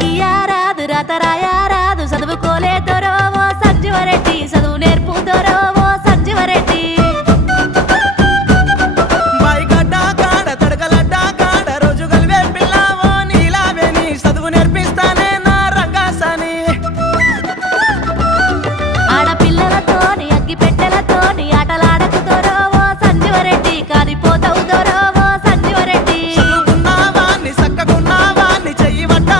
గీయారాదు రాత రాయారాదు చదువుకోలే దొరో ఓ సంజీవరెడ్డి చదువు నేర్పు దొరో ఓ సంజీవరెడ్డి బాయిగడ్డ కాడ తడకలడ్డ కాడ రోజు గలివే పిల్లవో నీలావేని చదువు నేర్పిస్తానే నా రంగాసని ఆడపిల్లలతోని అగ్గి పెట్టెలతోని ఆటలాడకు దొరో ఓ సంజీవరెడ్డి కాలిపోతావు దొరో ఓ సంజీవరెడ్డి చదువుకున్నావాన్ని సక్కకున్నావాన్ని చెయ్యి వడ్డ